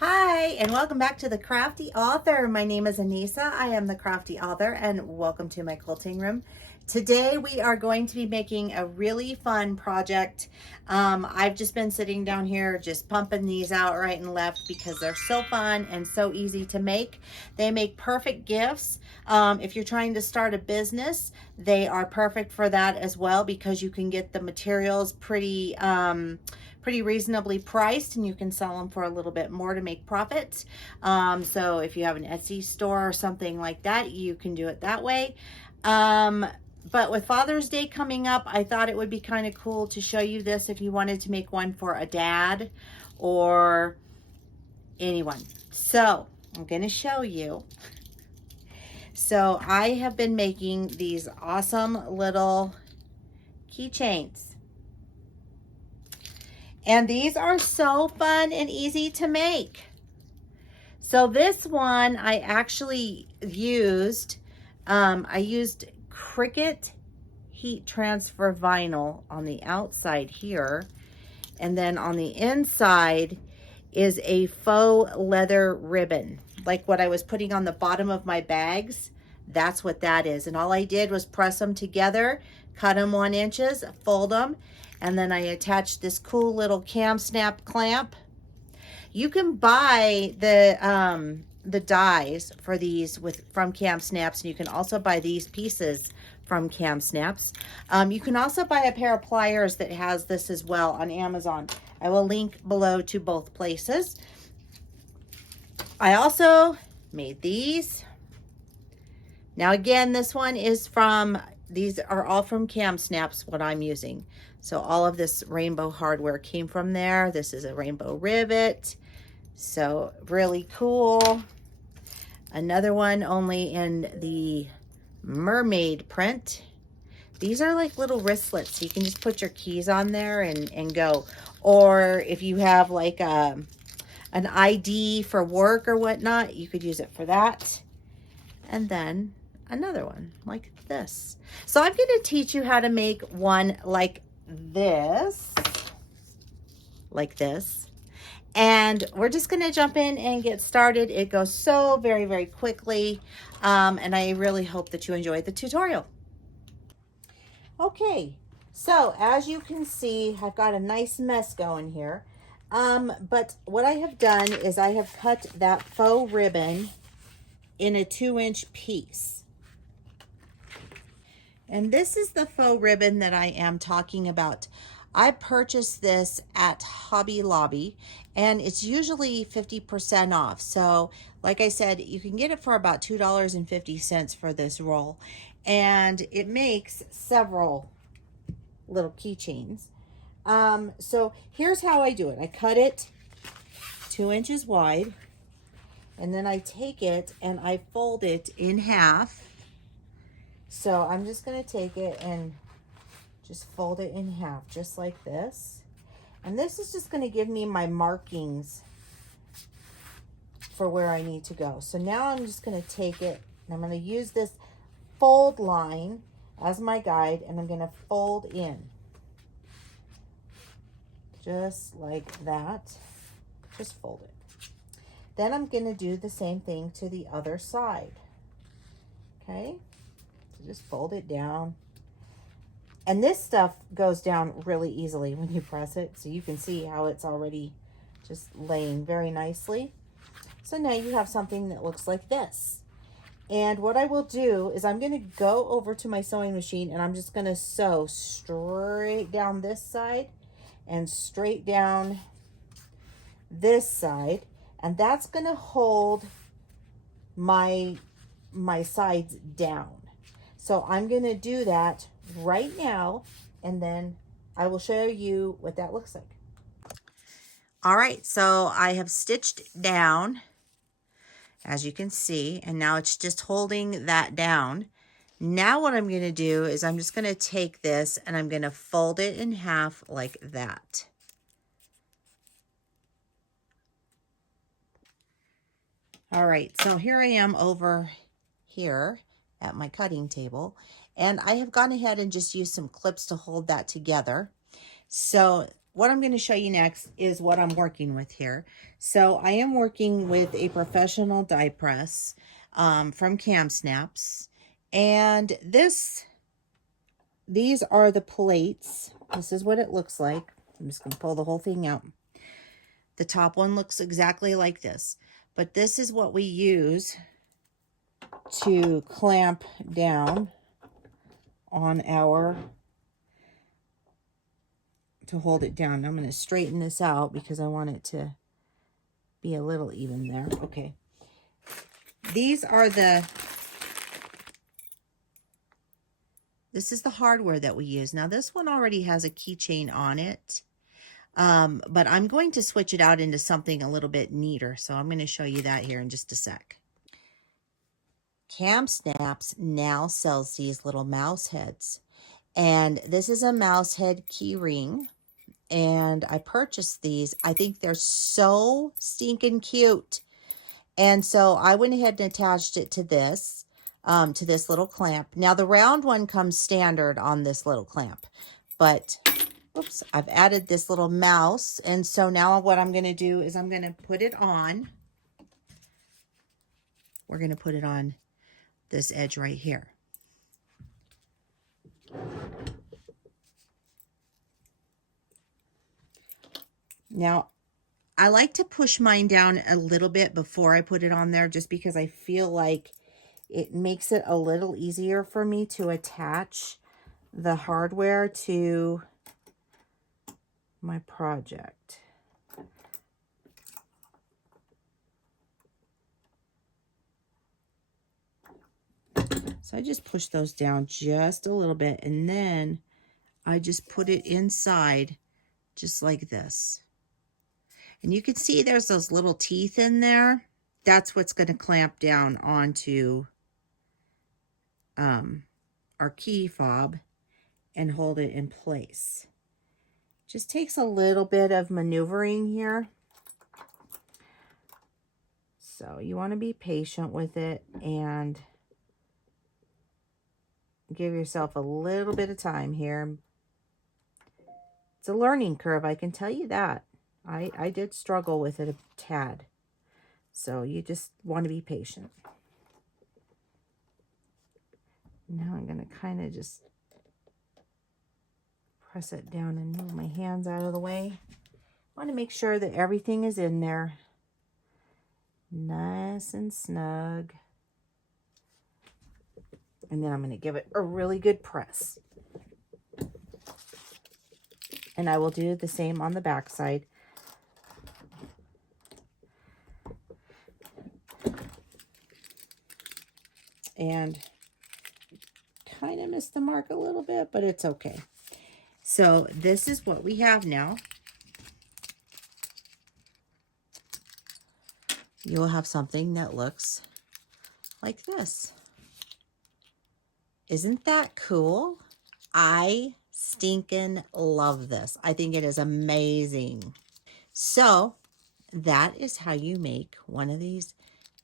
Hi, and welcome back to the Crafty Author. My name is Anissa. I am the Crafty Author, and welcome to my quilting room. Today we are going to be making a really fun project. I've just been sitting down here just pumping these out right and left because they're so fun and so easy to make. They make perfect gifts. If you're trying to start a business, they are perfect for that as well because you can get the materials pretty reasonably priced, and you can sell them for a little bit more to make profits. So if you have an Etsy store or something like that, you can do it that way. But with Father's Day coming up, I thought it would be kind of cool to show you this if you wanted to make one for a dad or anyone. So I'm going to show you. So I have been making these awesome little keychains. And these are so fun and easy to make. So this one I actually used, I used Cricut heat transfer vinyl on the outside here. And then on the inside is a faux leather ribbon. Like what I was putting on the bottom of my bags, that's what that is. And all I did was press them together, cut them 1 inch, fold them, and then I attached this cool little Kamsnaps clamp. You can buy the dies for these from Kamsnaps, and you can also buy these pieces from Kamsnaps. You can also buy a pair of pliers that has this as well on Amazon. I will link below to both places. I also made these. Now again, this one is these are all from Kamsnaps, what I'm using. So all of this rainbow hardware came from there. This is a rainbow rivet. So really cool. Another one only in the mermaid print. These are like little wristlets. You can just put your keys on there and go. Or if you have like an ID for work or whatnot, you could use it for that. And then another one like this. So I'm going to teach you how to make one like this, and we're just going to jump in and get started. It goes so very, very quickly, and I really hope that you enjoy the tutorial. Okay, so as you can see, I've got a nice mess going here, but what I have done is I have cut that faux ribbon in a 2-inch piece. And this is the faux ribbon that I am talking about. I purchased this at Hobby Lobby, and it's usually 50% off. So like I said, you can get it for about $2.50 for this roll. And it makes several little keychains. So here's how I do it. I cut it 2 inches wide, and then I take it and I fold it in half. So I'm just going to take it and just fold it in half, just like this. And this is just going to give me my markings for where I need to go. So now I'm just going to take it and I'm going to use this fold line as my guide, and I'm going to fold in. Just like that. Just fold it. Then I'm going to do the same thing to the other side. Okay? Just fold it down. And this stuff goes down really easily when you press it. So you can see how it's already just laying very nicely. So now you have something that looks like this. And what I will do is I'm going to go over to my sewing machine, and I'm just going to sew straight down this side and straight down this side. And that's going to hold my sides down. So I'm going to do that right now, and then I will show you what that looks like. All right, so I have stitched down, as you can see, and now it's just holding that down. Now what I'm going to do is I'm just going to take this and I'm going to fold it in half like that. All right, so here I am over here at my cutting table, and I have gone ahead and just used some clips to hold that together. So what I'm going to show you next is what I'm working with here. So I am working with a professional die press from Kamsnaps, and these are the plates. This is what it looks like. I'm just going to pull the whole thing out. The top one looks exactly like this, but this is what we use to clamp down on our, to hold it down. I'm going to straighten this out because I want it to be a little even there. Okay. These are this is the hardware that we use. Now this one already has a keychain on it. But I'm going to switch it out into something a little bit neater. So I'm going to show you that here in just a sec. Kamsnaps now sells these little mouse heads. And this is a mouse head key ring. And I purchased these. I think they're so stinking cute. And so I went ahead and attached it to this little clamp. Now the round one comes standard on this little clamp. But oops, I've added this little mouse. And so now what I'm going to do is I'm going to put it on. We're going to put it on this edge right here. Now, I like to push mine down a little bit before I put it on there, just because I feel like it makes it a little easier for me to attach the hardware to my project. So I just push those down just a little bit, and then I just put it inside just like this. And you can see there's those little teeth in there. That's what's going to clamp down onto our key fob and hold it in place. Just takes a little bit of maneuvering here. So you want to be patient with it and give yourself a little bit of time here. It's a learning curve, I can tell you that. I did struggle with it a tad. So you just want to be patient. Now I'm going to kind of just press it down and move my hands out of the way. I want to make sure that everything is in there. Nice and snug. And then I'm going to give it a really good press. And I will do the same on the back side. And kind of missed the mark a little bit, but it's okay. So this is what we have now. You will have something that looks like this. Isn't that cool? I stinking love this. I think it is amazing. So that is how you make one of these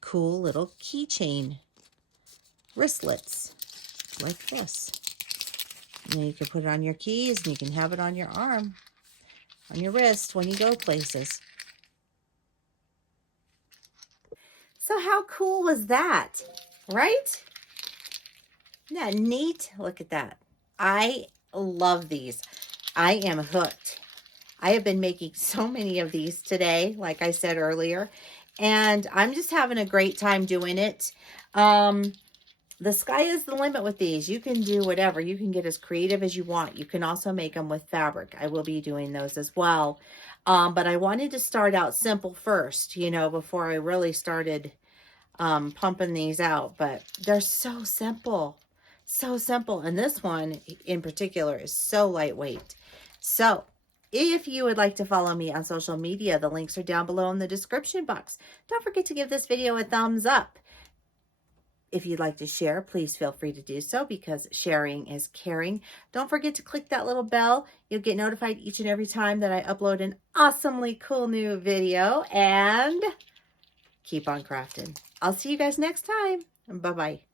cool little keychain wristlets like this. And then you can put it on your keys, and you can have it on your arm, on your wrist when you go places. So how cool was that, right? Isn't that neat? Look at that. I love these. I am hooked. I have been making so many of these today, like I said earlier, and I'm just having a great time doing it. The sky is the limit with these. You can do whatever. You can get as creative as you want. You can also make them with fabric. I will be doing those as well. But I wanted to start out simple first, you know, before I really started pumping these out. But they're so simple. So simple. And this one in particular is so lightweight. So if you would like to follow me on social media, the links are down below in the description box. Don't forget to give this video a thumbs up. If you'd like to share, please feel free to do so, because sharing is caring. Don't forget to click that little bell. You'll get notified each and every time that I upload an awesomely cool new video. And keep on crafting. I'll see you guys next time. Bye-bye.